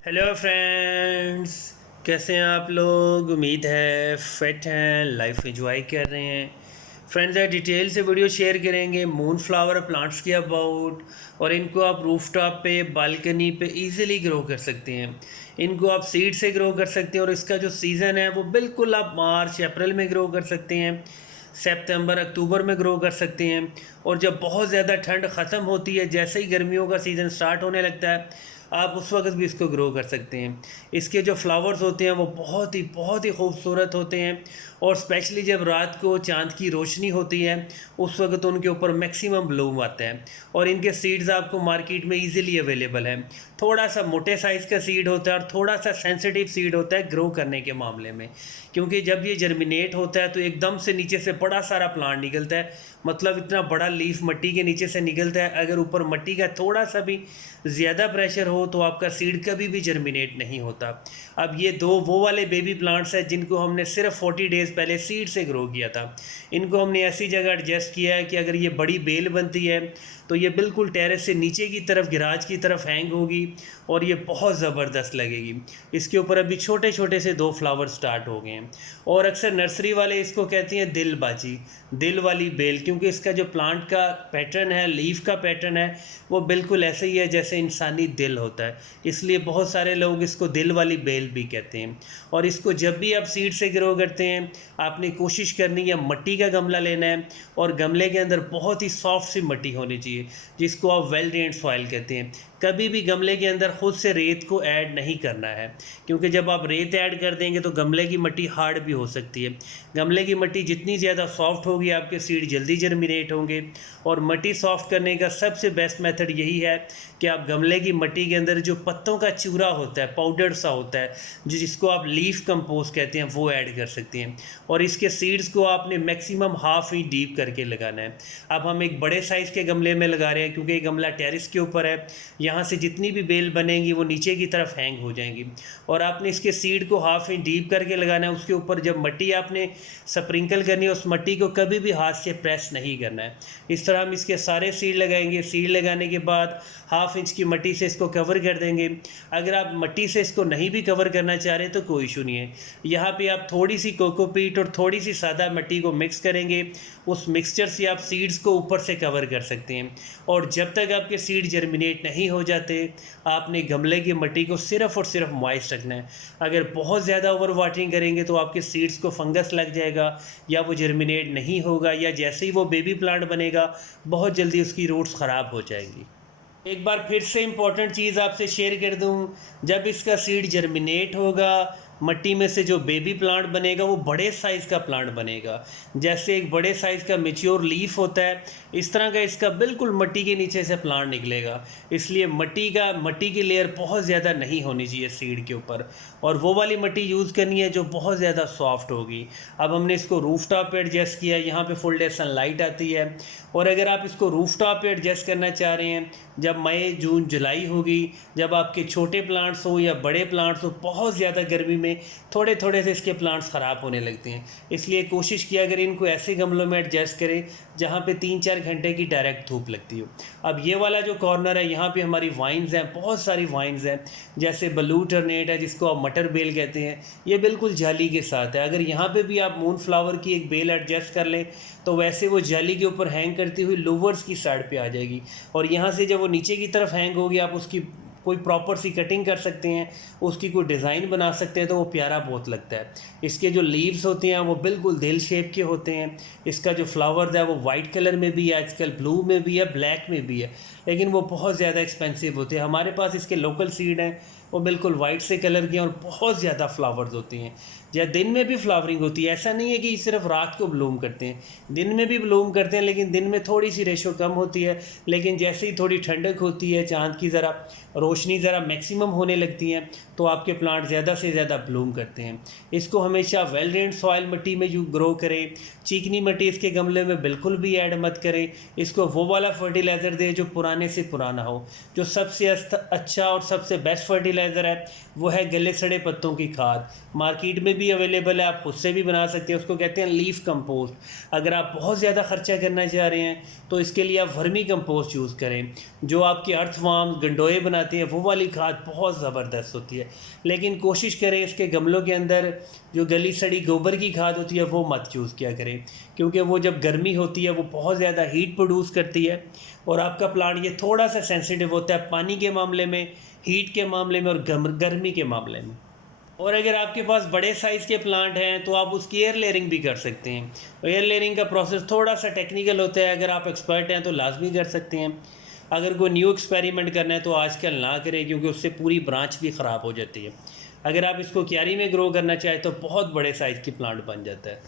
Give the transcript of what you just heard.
Hello friends, कैसे हैं आप लोग। उम्मीद है फिट हैं, लाइफ एंजॉय कर रहे हैं। फ्रेंड्स, आज डिटेल से वीडियो शेयर करेंगे मून फ्लावर प्लांट्स के अबाउट, और इनको आप रूफटॉप पे, बालकनी पे इजीली ग्रो कर सकते हैं। इनको आप सीड से ग्रो कर सकते हैं, और इसका जो सीज़न है वो बिल्कुल आप मार्च अप्रैल में ग्रो कर सकते हैं, सितंबर अक्टूबर में ग्रो कर सकते हैं। और जब बहुत ज़्यादा ठंड ख़त्म होती है, जैसे ही गर्मियों का सीज़न स्टार्ट होने लगता है, आप उस वक्त भी इसको ग्रो कर सकते हैं। इसके जो फ्लावर्स होते हैं वो बहुत ही खूबसूरत होते हैं, और स्पेशली जब रात को चांद की रोशनी होती है उस वक्त उनके ऊपर मैक्सिमम ब्लूम आता है। और इनके सीड्स आपको मार्केट में इजीली अवेलेबल हैं। थोड़ा सा मोटे साइज़ का सीड होता है और थोड़ा सा सेंसिटिव सीड होता है ग्रो करने के मामले में, क्योंकि जब ये जर्मिनेट होता है तो एकदम से नीचे से बड़ा सारा प्लांट निकलता है। मतलब इतना बड़ा लीफ मट्टी के नीचे से निकलता है। अगर ऊपर मट्टी का थोड़ा सा भी ज़्यादा प्रेशर हो तो आपका सीड कभी भी जर्मिनेट नहीं होता। अब ये दो वो वाले बेबी प्लांट्स हैं जिनको हमने सिर्फ 40 डेज़ पहले सीड से ग्रो किया था। इनको हमने ऐसी जगह एडजस्ट किया है कि अगर ये बड़ी बेल बनती है तो ये बिल्कुल टेरेस से नीचे की तरफ, गिराज की तरफ हैंग होगी, और ये बहुत ज़बरदस्त लगेगी। इसके ऊपर अभी छोटे छोटे से 2 फ्लावर स्टार्ट हो गए हैं। और अक्सर नर्सरी वाले इसको कहते हैं दिल बाजी, दिल वाली बेल, क्योंकि इसका जो प्लांट का पैटर्न है, लीफ का पैटर्न है, वो बिल्कुल ऐसे ही है जैसे इंसानी दिल होता है। इसलिए बहुत सारे लोग इसको दिल वाली बेल भी कहते हैं। और इसको जब भी आप सीड से ग्रो करते हैं, आपने कोशिश करनी है मट्टी का गमला लेना है, और गमले के अंदर बहुत ही सॉफ्ट सी मट्टी होनी चाहिए, जिसको आप वेल ड्रेन्ड सॉइल कहते हैं। कभी भी गमले के अंदर खुद से रेत को ऐड नहीं करना है, क्योंकि जब आप रेत ऐड कर देंगे तो गमले की मिट्टी हार्ड भी हो सकती है। गमले की मिट्टी जितनी ज़्यादा सॉफ्ट होगी, आपके सीड जल्दी जर्मिनेट होंगे। और मिट्टी सॉफ्ट करने का सबसे बेस्ट मेथड यही है कि आप गमले की मिट्टी के अंदर जो पत्तों का चूरा होता है, पाउडर सा होता है, जिसको आप लीफ कंपोस्ट कहते हैं, वो ऐड कर सकते हैं। और इसके सीड्स को आपने मैक्सिमम हाफ इंच डीप करके लगाना है। अब हम एक बड़े साइज़ के गमले में लगा रहे हैं, क्योंकि ये गमला टेरिस के ऊपर है। यहाँ से जितनी भी बेल बनेंगी वो नीचे की तरफ हैंग हो जाएंगी। और आपने इसके सीड को हाफ इंच डीप करके लगाना है। उसके ऊपर जब मिट्टी आपने स्प्रिंकल करनी है, उस मिट्टी को कभी भी हाथ से प्रेस नहीं करना है। इस तरह हम इसके सारे सीड लगाएंगे। सीड लगाने के बाद हाफ इंच की मिट्टी से इसको कवर कर देंगे। अगर आप मिट्टी से इसको नहीं भी कवर करना चाह रहे तो कोई इशू नहीं है। यहाँ पे आप थोड़ी सी कोकोपीट और थोड़ी सी सादा मिट्टी को मिक्स करेंगे। उस मिक्सचर से आप सीड्स को ऊपर से कवर कर सकते हैं। और जब तक आपके सीड जर्मिनेट नहीं हो जाते, आपने गमले की मिट्टी को सिर्फ़ और सिर्फ मॉइस्ट रखना है। अगर बहुत ज़्यादा ओवर वाटरिंग करेंगे तो आपके सीड्स को फंगस लग जाएगा, या वो जर्मिनेट नहीं होगा, या जैसे ही वो बेबी प्लांट बनेगा बहुत जल्दी उसकी रूट्स ख़राब हो जाएंगी। एक बार फिर से इम्पॉर्टेंट चीज़ आपसे शेयर कर दूं, जब इसका सीड जर्मिनेट होगा, मिट्टी में से जो बेबी प्लांट बनेगा वो बड़े साइज़ का प्लांट बनेगा। जैसे एक बड़े साइज़ का मैच्योर लीफ होता है, इस तरह का इसका बिल्कुल मिट्टी के नीचे से प्लांट निकलेगा। इसलिए मिट्टी की लेयर बहुत ज़्यादा नहीं होनी चाहिए सीड के ऊपर, और वो वाली मिट्टी यूज़ करनी है जो बहुत ज़्यादा सॉफ्ट होगी। अब हमने इसको रूफटॉप पे एडजस्ट किया, यहाँ पे फुल डे सनलाइट आती है। और अगर आप इसको रूफटॉप पे एडजस्ट करना चाह रहे हैं, जब मई जून जुलाई होगी, जब आपके छोटे प्लांट्स हो या बड़े प्लांट्स हो, बहुत ज़्यादा गर्मी में थोड़े थोड़े से इसके प्लांट्स ख़राब होने लगते हैं। इसलिए कोशिश किया अगर इनको ऐसे गमलों में एडजस्ट करें जहाँ पे 3-4 घंटे की डायरेक्ट धूप लगती हो। अब ये वाला जो कॉर्नर है, यहाँ पे हमारी वाइन्स हैं, बहुत सारी वाइन्स हैं। जैसे ब्लू टर्नेट है, जिसको आप मटर बेल कहते हैं, ये बिल्कुल जाली के साथ है। अगर यहाँ पे भी आप मून फ्लावर की एक बेल एडजस्ट कर लें तो वैसे वो जाली के ऊपर हैंग करती हुई लूवर्स की साइड पे आ जाएगी। और यहाँ से जब वो नीचे की तरफ हैंग होगी, आप उसकी कोई प्रॉपर सी कटिंग कर सकते हैं, उसकी कोई डिज़ाइन बना सकते हैं, तो वो प्यारा बहुत लगता है। इसके जो लीव्स होते हैं वो बिल्कुल दिल शेप के होते हैं। इसका जो फ्लावर्स है वो वाइट कलर में भी है, आजकल ब्लू में भी है, ब्लैक में भी है, लेकिन वो बहुत ज़्यादा एक्सपेंसिव होते हैं। हमारे पास इसके लोकल सीड हैं, वो बिल्कुल वाइट से कलर के हैं और बहुत ज़्यादा फ्लावर्स होते हैं। या दिन में भी फ्लावरिंग होती है, ऐसा नहीं है कि सिर्फ रात को ब्लूम करते हैं, दिन में भी ब्लूम करते हैं, लेकिन दिन में थोड़ी सी रेशो कम होती है। लेकिन जैसे ही थोड़ी ठंडक होती है, चांद की ज़रा रोशनी ज़रा मैक्सिमम होने लगती है, तो आपके प्लांट ज़्यादा से ज़्यादा ब्लूम करते हैं। इसको हमेशा वेल ड्रेन्ड सॉइल मिट्टी में ग्रो करें। चिकनी मिट्टी इसके गमले में बिल्कुल भी ऐड मत करें। इसको वो वाला फर्टिलाइज़र दें जो पुराने से पुराना हो। जो सबसे अच्छा और सबसे बेस्ट फर्टिलाइज़र है वो है गले सड़े पत्तों की खाद। मार्केट में भी अवेलेबल है, आप खुद से भी बना सकते हैं। उसको कहते हैं लीफ कंपोस्ट। अगर आप बहुत ज़्यादा खर्चा करना चाह रहे हैं तो इसके लिए आप वर्मी कंपोस्ट यूज़ करें। जो आपके अर्थवार्म गंडोए बनाते है वो वाली खाद बहुत ज़बरदस्त होती है। लेकिन कोशिश करें इसके गमलों के अंदर जो गली सड़ी गोबर की खाद होती है वो मत चूज़ किया करें, क्योंकि वो जब गर्मी होती है वो बहुत ज़्यादा हीट प्रोड्यूस करती है और आपका प्लांट ये थोड़ा सा सेंसिटिव होता है पानी के मामले में, हीट के मामले में और गर्मी के मामले में। और अगर आपके पास बड़े साइज़ के प्लांट हैं तो आप उसकी एयर लेयरिंग भी कर सकते हैं। एयर लेयरिंग का प्रोसेस थोड़ा सा टेक्निकल होता है, अगर आप एक्सपर्ट हैं तो लाजमी कर सकते हैं। अगर कोई न्यू एक्सपेरिमेंट करना है तो आजकल ना करें, क्योंकि उससे पूरी ब्रांच भी ख़राब हो जाती है। अगर आप इसको क्यारी में ग्रो करना चाहें तो बहुत बड़े साइज़ की प्लांट बन जाता है।